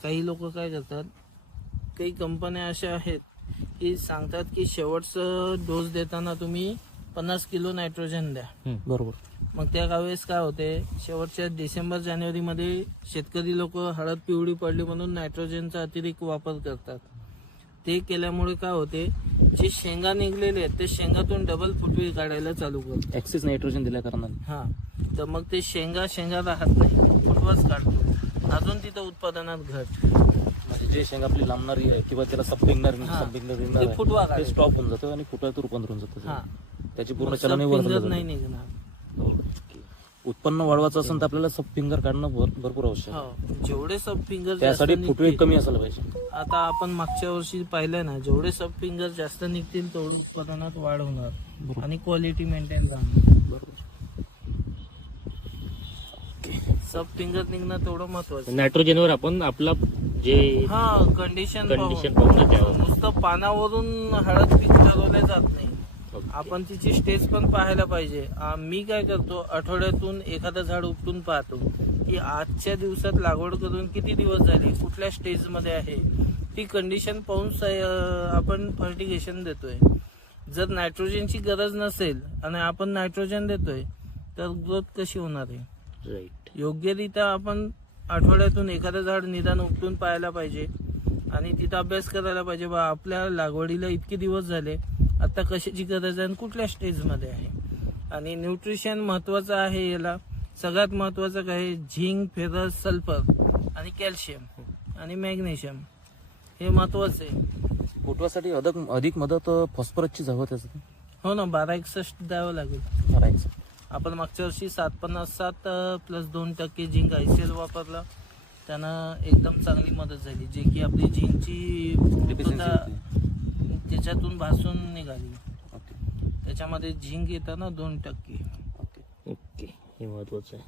काही लोक काय करतात, काही कंपन्या अशा आहेत की सांगतात की शेवटचं डोस देताना तुम्ही 50 किलो नायट्रोजन द्या. बरोबर. मग त्या वेळेस काय होते, शेवटच्या डिसेंबर जानेवारीमध्ये शेतकरी लोक हळद पिवळी पडली म्हणून नायट्रोजनचा अतिरिक्त वापर करतात. ते केल्यामुळे काय होते, जे शेंगा निघलेले आहेत ते शेंगातून डबल फुटवी काढायला चालू करतात. एक्सेस नायट्रोजन दिल्या कारणाने हा, तर मग ते शेंगा राहत नाही, फुटवाच काढतो. अजून तिथं उत्पादनात घट. म्हणजे जे शेंगा आपली लांबणारी आहे किंवा त्याला सबफिंगर ते फुटवा ते स्टॉप होऊन जातं आणि फुटव्यात रूपांतर होऊन जातं. हा, त्याची पूर्ण सब चलन फिंगर नाही निघणार. उत्पन्न वाढवायचं असेल तर आपल्याला सब फिंगर काढणं भरपूर आवश्यक आहे. हो, जेवढे सब फिंगर त्यासाठी फुटवे कमी असायला पाहिजे. आता आपण मागच्या वर्षी पाहिलं ना, जेवढे सब फिंगर जास्त निघतील तेवढं उत्पादनात वाढ होणार आणि क्वालिटी मेंटेन राहणार. बरोबर. सब फिंगर निघणं तेवढं महत्वाचं. नायट्रोजनवर आपण आपला जे कंडिशन पाहून द्यावं. नुसतं पानावरून हळद पीक ठरवले जात नाही, आपण तिची स्टेज पण पाहायला पाहिजे. मी काय करतो, आठवड्यातून एखादं झाड उपटून पाहतो की आजच्या दिवसात लागवड करून किती दिवस झाले, कुठल्या स्टेज मध्ये आहे, ती कंडिशन पाहून आपण फर्टिगेशन देतोय. जर नायट्रोजनची गरज नसेल आणि आपण नायट्रोजन देतोय तर ग्रोथ कशी होणार आहे. राईट. योग्यरित्या आपण आठवड्यातून एखादं झाड निदान उपटून पाहायला पाहिजे आणि तिथं अभ्यास करायला पाहिजे, बा आपल्या लागवडीला इतके दिवस झाले, आता कशाची गरज आहे आणि कुठल्या स्टेजमध्ये आहे. आणि न्यूट्रिशन महत्वाचं आहे. याला सगळ्यात महत्वाचं काय, झिंक, फेरस, सल्फर आणि कॅल्शियम आणि मॅग्नेशियम हे महत्वाचं आहे. फुटव्यासाठी अधिक मदत फॉस्फरसची हवं त्याचं. हो ना, 1261 द्यावं लागेल. करायचं. आपण मागच्या वर्षी 757 प्लस 2% झिंक ICL वापरला, त्यानं एकदम चांगली मदत झाली. जे की आपली झिंकची त्याच्यातून भासून निघाली. त्याच्यामध्ये झिंक येतं ना 2%. ओके, हे महत्वाचं आहे.